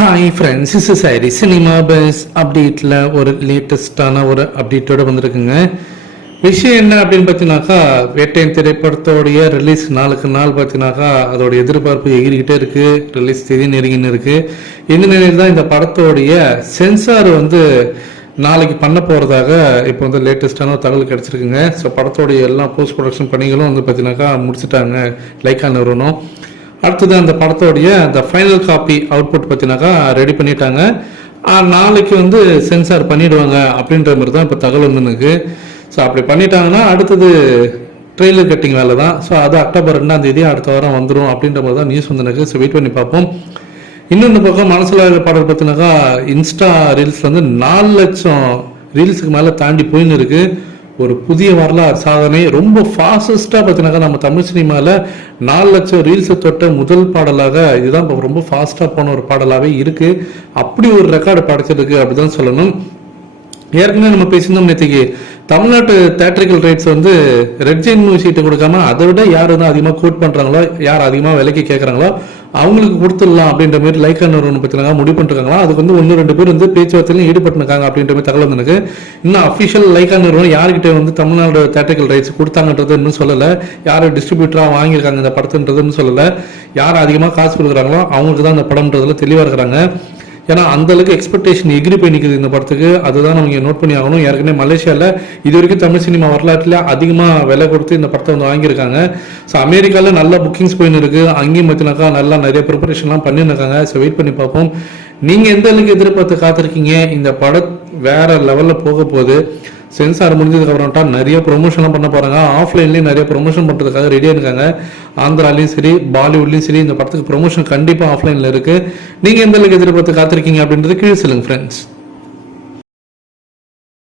Hi friends is sorry cinema base அப்டேட்டில் ஒரு லேட்டஸ்டான ஒரு அப்டேட்டோட வந்திருக்குங்க. விஷயம் என்ன அப்படின்னு பார்த்தீங்கன்னாக்கா வேட்டையன் திரைப்படத்தோடைய ரிலீஸ் நாளுக்கு நாள் பார்த்தீங்கன்னாக்கா அதோட எதிர்பார்ப்பு எகிரிக்கிட்டே இருக்குது ரிலீஸ் தேதி நெருங்கின்னு இருக்குது இந்த நிலையில் தான் இந்த படத்தோடைய சென்சார் வந்து நாளைக்கு பண்ண போகிறதாக இப்போ வந்து லேட்டஸ்டான ஒரு தகவல் கிடச்சிருக்குங்க. ஸோ படத்தோடைய எல்லா போஸ்ட் ப்ரொடக்ஷன் பணிகளும் வந்து பார்த்தீங்கன்னாக்கா முடிச்சுட்டாங்க. லைக்கா நிறுவனம். அடுத்தது அந்த படத்தோடைய அந்த ஃபைனல் காப்பி அவுட்புட் பார்த்தினாக்கா ரெடி பண்ணிட்டாங்க. நாளைக்கு வந்து சென்சார் பண்ணிடுவாங்க அப்படின்ற மாதிரி தான் இப்போ தகவல் வந்துருக்கு ஸோ அப்படி பண்ணிட்டாங்கன்னா அடுத்தது ட்ரெய்லர் கட்டிங் வேலை தான். ஸோ அது அக்டோபர் ரெண்டாம் தேதி அடுத்த வாரம் வந்துடும் அப்படின்ற மாதிரி தான் நியூஸ் வந்துருக்கு ஸோ வெயிட் பண்ணி பார்ப்போம். இன்னொன்று பக்கம் மனசில் பாடல் பார்த்தினாக்கா இன்ஸ்டா ரீல்ஸ் வந்து நாலு லட்சம் ரீல்ஸுக்கு மேலே தாண்டி போயின்னு இருக்குது ஒரு புதிய வரலாறு சாதனை. ரொம்ப ஃபாஸ்டஸ்ட்டாக பார்த்தீங்கன்னாக்கா நம்ம தமிழ் சினிமாவில் நாலு லட்சம் ரீல்ஸை தொட்ட முதல் பாடலாக இதுதான் இப்போ ரொம்ப ஃபாஸ்ட்டாக போன ஒரு பாடலாகவே இருக்குது அப்படி ஒரு ரெக்கார்டு படைச்சிருக்கு அப்படிதான் சொல்லணும். ஏற்கனவே நம்ம பேசியிருந்தோம் நேற்றுக்கு தமிழ்நாட்டு தேட்ரிக்கல் ரைட்ஸ் வந்து ரெட் ஜெயின் மூவி சீட்டு கொடுக்காம அதை விட யார் வந்து அதிகமாக கோட் பண்ணுறாங்களோ யார் அதிகமாக விலைக்கு கேட்குறாங்களோ அவங்களுக்கு கொடுத்துடலாம் அப்படின்ற மாதிரி லைக்கா நிறுவனம் பற்றினாங்க முடிவு பண்ணிருக்காங்களா? அதுக்கு வந்து ஒன்று ரெண்டு பேர் வந்து பேச்சுவார்த்தையிலும் ஈடுபட்டுருக்காங்க அப்படின்ற மாதிரி தகவல் எனக்கு இன்னும் அஃபிஷியல் லைக்கா நிறுவனம் யார்கிட்ட வந்து தமிழ்நாடு தேட்ரிக்கல் ரைட்ஸ் கொடுத்தாங்கன்றது இன்னும் சொல்லலை. யார் டிஸ்ட்ரிபியூட்டராக வாங்கியிருக்காங்க இந்த படத்துன்றதுன்னு சொல்லலை. யார் அதிகமாக காசு கொடுக்குறாங்களோ அவங்களுக்கு தான் அந்த படம்ன்றதுல தெளிவாக இருக்கிறாங்க. ஏன்னா அந்த அளவுக்கு எக்ஸ்பெக்டேஷன் எகிரி போய் நிற்குது இந்த படத்துக்கு. அதுதான் நம்ம நோட் பண்ணி ஆகணும். ஏற்கனவே மலேசியாவில் இது வரைக்கும் தமிழ் சினிமா வரலாற்றில் அதிகமாக விலை கொடுத்து இந்த படத்தை வந்து வாங்கியிருக்காங்க. ஸோ அமெரிக்காவில் நல்ல புக்கிங்ஸ் போயின்னு இருக்குது அங்கேயும் பார்த்தினாக்கா நல்லா நிறைய ப்ரிப்பரேஷன்லாம் பண்ணியிருக்காங்க. ஸோ வெயிட் பண்ணி பார்ப்போம். நீங்கள் எந்த அளவுக்கு எதிர்பார்த்து காத்திருக்கீங்க? இந்த படம் வேற லெவலில் போக போகுது. சென்சார் முடிஞ்சதுக்கப்புறம்ட்டா நிறைய ப்ரொமோஷன்லாம் பண்ண போறாங்க. ஆஃப்லைன்லேயும் நிறைய ப்ரொமோஷன் பண்ணுறதுக்காக ரெடியாக இருக்காங்க ஆந்திராலையும் சரி பாலிவுட்லையும் சரி இந்த படத்துக்கு ப்ரொமோஷன் கண்டிப்பாக ஆஃப்லைனில் இருக்கு. நீங்கள் எந்த அளவுக்கு எதிர்பார்த்து காத்திருக்கீங்க அப்படின்றது கீழே சொல்லுங்கள் ஃப்ரெண்ட்ஸ்